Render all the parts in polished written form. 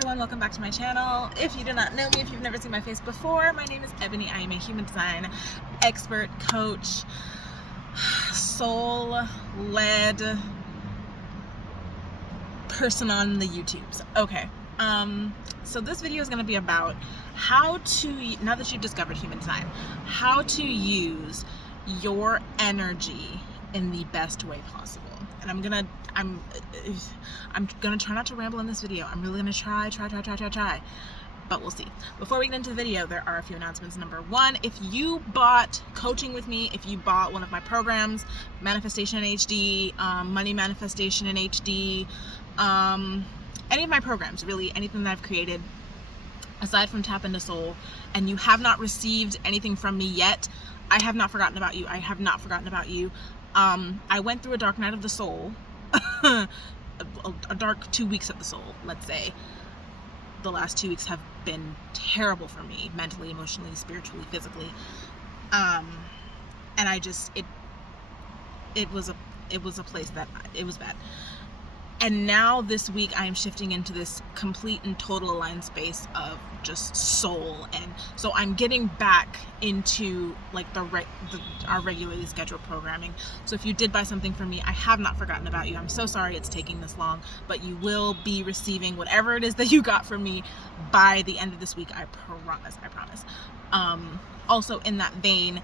everyone, welcome back to my channel. If you do not know me, if you've never seen my face before, my name is Ebony. I am a human design expert, coach, soul-led person on the YouTubes. Okay, so this video is going to be about how to, now that you've discovered human design, how to use your energy in the best way possible. And I'm gonna try not to ramble in this video. I'm really gonna try, but we'll see. Before we get into the video, there are a few announcements. Number one, if you bought coaching with me, if you bought one of my programs, Manifestation in HD, Money Manifestation in HD, any of my programs, really anything that I've created, aside from Tap Into Soul, and you have not received anything from me yet, I have not forgotten about you. I have not forgotten about you. I went through a dark night of the soul, a dark 2 weeks of the soul, let's say. The last 2 weeks have been terrible for me, mentally, emotionally, spiritually, physically. And I just, it was a place that, it was bad. And now this week I am shifting into this complete and total aligned space of just soul, and so I'm getting back into like our regularly scheduled programming. So if you did buy something from me, I have not forgotten about you. I'm so sorry it's taking this long, but you will be receiving whatever it is that you got from me by the end of this week. I promise. Also in that vein,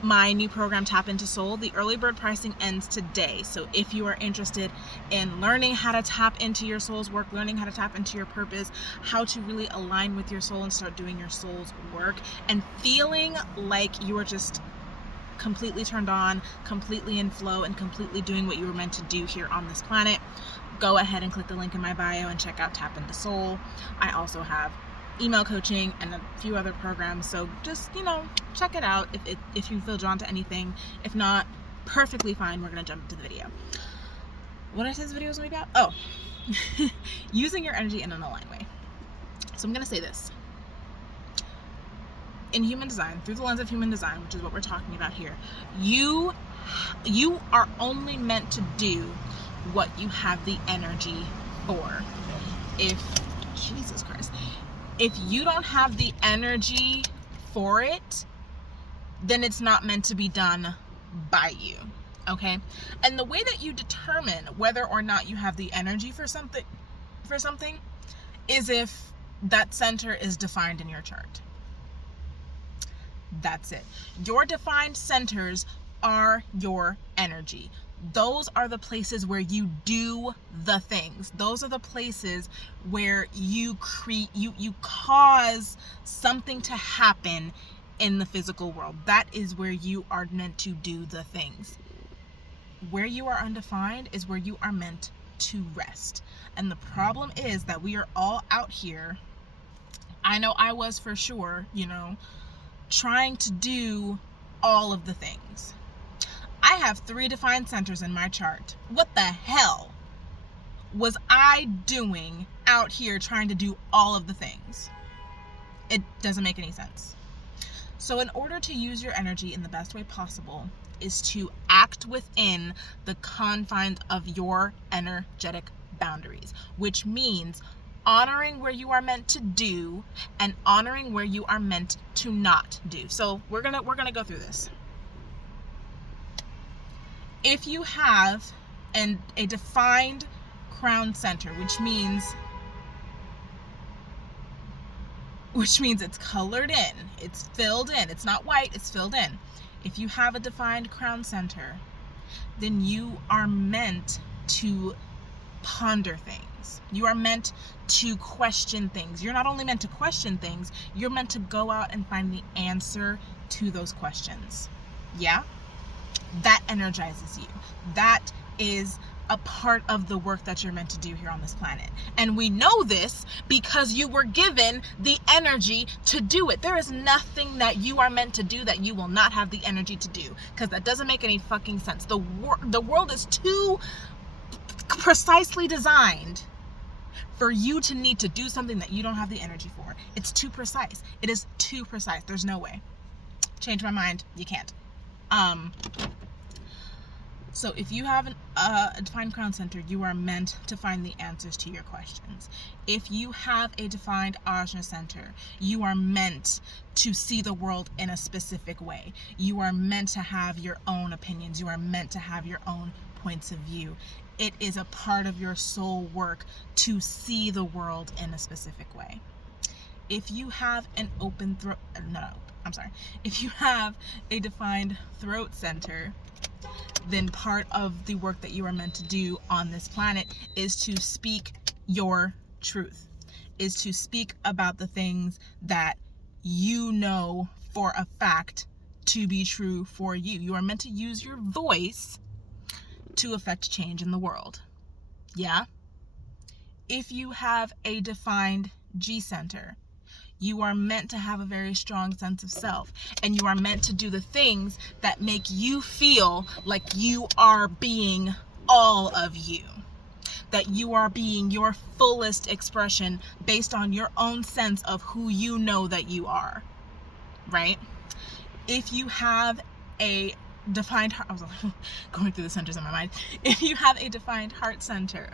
my new program, Tap Into Soul, the early bird pricing ends today. So if you are interested in learning how to tap into your soul's work, learning how to tap into your purpose, how to really align with your soul and start doing your soul's work, and feeling like you are just completely turned on, completely in flow, and completely doing what you were meant to do here on this planet, go ahead and click the link in my bio and check out Tap Into Soul. I also have email coaching and a few other programs, so just, check it out if you feel drawn to anything. If not, perfectly fine. We're gonna jump into the video. What did I say this video was gonna be about? Oh, using your energy in an aligned way. So I'm gonna say this. In human design, through the lens of human design, which is what we're talking about here, you are only meant to do what you have the energy for. Jesus Christ, if you don't have the energy for it, then it's not meant to be done by you, okay? And the way that you determine whether or not you have the energy for something is if that center is defined in your chart. That's it. Your defined centers are your energy. Those are the places where you do the things. Those are the places where you cause something to happen in the physical world. That is where you are meant to do the things. Where you are undefined is where you are meant to rest. And the problem is that we are all out here, I know I was for sure, trying to do all of the things. I have 3 defined centers in my chart. What the hell was I doing out here trying to do all of the things? It doesn't make any sense. So in order to use your energy in the best way possible is to act within the confines of your energetic boundaries, which means honoring where you are meant to do and honoring where you are meant to not do. So we're gonna go through this. If you have a defined crown center, which means it's colored in, it's filled in, it's not white, it's filled in. If you have a defined crown center, then you are meant to ponder things. You are meant to question things. You're not only meant to question things, you're meant to go out and find the answer to those questions. Yeah? That energizes you. That is a part of the work that you're meant to do here on this planet. And we know this because you were given the energy to do it. There is nothing that you are meant to do that you will not have the energy to do, because that doesn't make any fucking sense. The world is too precisely designed for you to need to do something that you don't have the energy for. It's too precise. It is too precise. There's no way. Change my mind. You can't. So if you have a defined crown center, you are meant to find the answers to your questions. If you have a defined ajna center, you are meant to see the world in a specific way. You are meant to have your own opinions. You are meant to have your own points of view. It is a part of your soul work to see the world in a specific way. If you have an open throat, if you have a defined throat center, then part of the work that you are meant to do on this planet is to speak your truth, is to speak about the things that you know for a fact to be true for you. You are meant to use your voice to affect change in the world. Yeah? If you have a defined G center, you are meant to have a very strong sense of self, and you are meant to do the things that make you feel like you are being all of you, that you are being your fullest expression based on your own sense of who you know that you are, right? If you have a defined heart, I was going through the centers in my mind. If you have a defined heart center,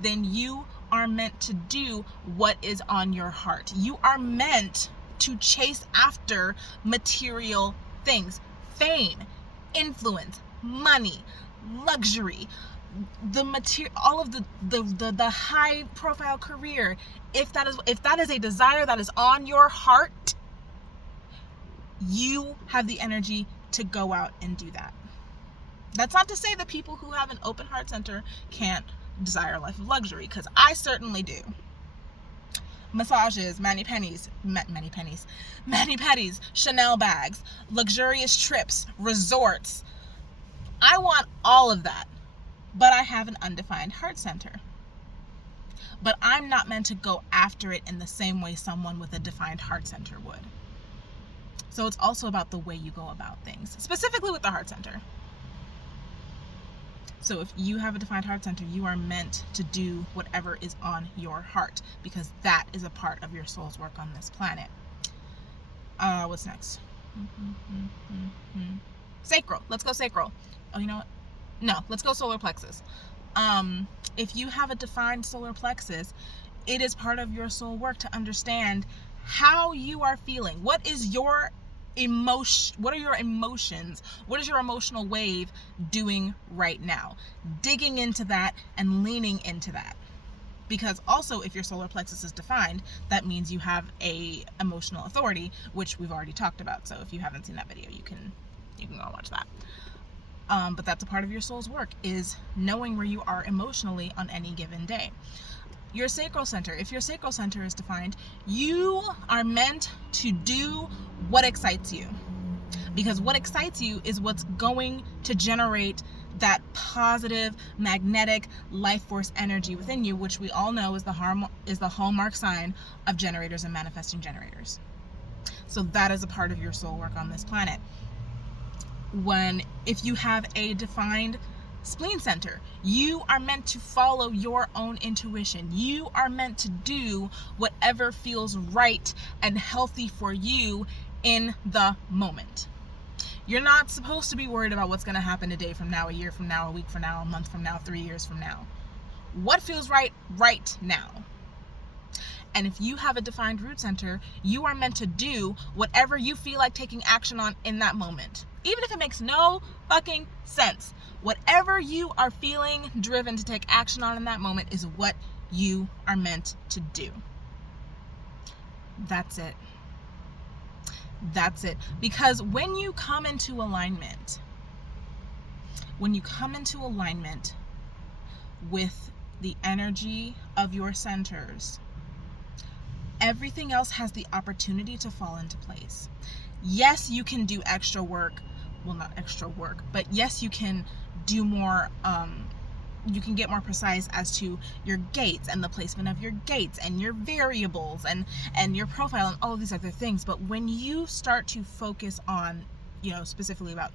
then you are meant to do what is on your heart. You are meant to chase after material things, fame, influence, money, luxury, the material, all of the high profile career. If that is a desire that is on your heart, you have the energy to go out and do that. That's not to say that people who have an open heart center can't desire a life of luxury, because I certainly do. Massages, mani-pedis, Chanel bags, luxurious trips, resorts. I want all of that, but I have an undefined heart center. But I'm not meant to go after it in the same way someone with a defined heart center would. So it's also about the way you go about things, specifically with the heart center. So if you have a defined heart center, you are meant to do whatever is on your heart, because that is a part of your soul's work on this planet. What's next? Sacral. Let's go sacral. Oh, you know what? No, let's go solar plexus. If you have a defined solar plexus, it is part of your soul work to understand how you are feeling. What is your emotion? What are your emotions? What is your emotional wave doing right now? Digging into that and leaning into that. Because also, if your solar plexus is defined, that means you have a emotional authority, which we've already talked about. So if you haven't seen that video, you can go and watch that. But that's a part of your soul's work, is knowing where you are emotionally on any given day. Your sacral center, if your sacral center is defined, you are meant to do what excites you. Because what excites you is what's going to generate that positive, magnetic, life force energy within you, which we all know is the hallmark sign of generators and manifesting generators. So that is a part of your soul work on this planet. If you have a defined spleen center, you are meant to follow your own intuition. You are meant to do whatever feels right and healthy for you in the moment. You're not supposed to be worried about what's going to happen a day from now, a year from now, a week from now, a month from now, 3 years from now. What feels right now? And if you have a defined root center, you are meant to do whatever you feel like taking action on in that moment. Even if it makes no fucking sense. Whatever you are feeling driven to take action on in that moment is what you are meant to do. That's it. That's it. Because when you come into alignment with the energy of your centers, everything else has the opportunity to fall into place. Yes, you can do extra work. Well, not extra work, but yes, you can do more. You can get more precise as to your gates and the placement of your gates and your variables and your profile and all of these other things. But when you start to focus on, specifically about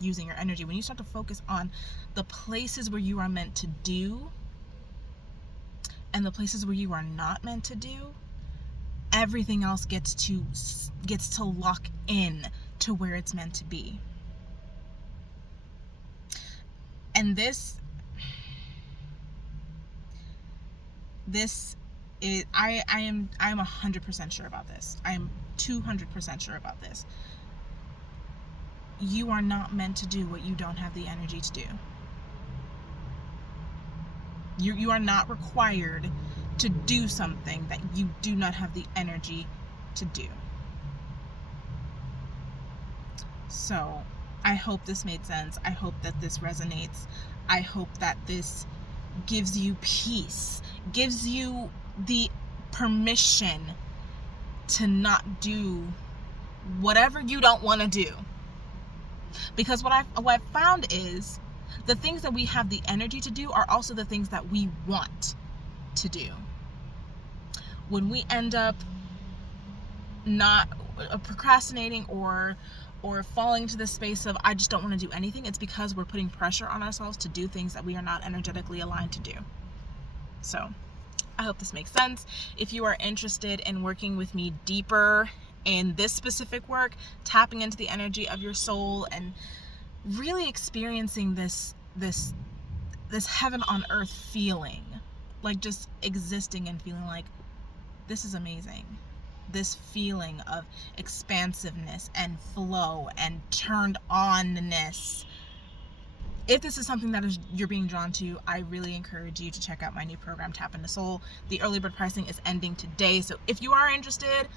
using your energy, when you start to focus on the places where you are meant to do and the places where you are not meant to do, everything else gets to lock in to where it's meant to be. And this is, I am 100% sure about this. I am 200% sure about this. You are not meant to do what you don't have the energy to do. You are not required to do something that you do not have the energy to do. So I hope this made sense. I hope that this resonates. I hope that this gives you peace, gives you the permission to not do whatever you don't want to do. Because what I've found is the things that we have the energy to do are also the things that we want to do. When we end up not procrastinating or falling into the space of I just don't want to do anything, it's because we're putting pressure on ourselves to do things that we are not energetically aligned to do. So I hope this makes sense. If you are interested in working with me deeper in this specific work, tapping into the energy of your soul and really experiencing this heaven on earth feeling, like just existing and feeling like this is amazing. This feeling of expansiveness and flow and turned onness. If this is something that you're being drawn to, I really encourage you to check out my new program, Tap Into Soul. The early bird pricing is ending today, so if you are interested,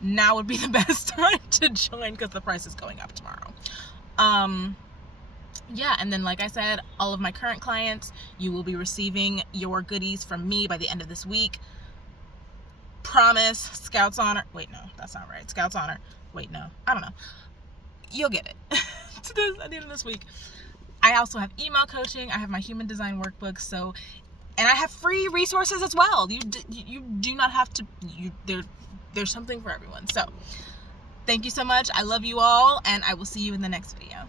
now would be the best time to join because the price is going up tomorrow. Yeah, and then like I said, all of my current clients, you will be receiving your goodies from me by the end of this week. Promise. Scouts honor. Wait, no, that's not right. Scouts honor. Wait, no, I don't know. You'll get it at the end of this week. I also have email coaching. I have my human design workbook. So, and I have free resources as well. You do not have to. There's something for everyone. So, thank you so much. I love you all, and I will see you in the next video.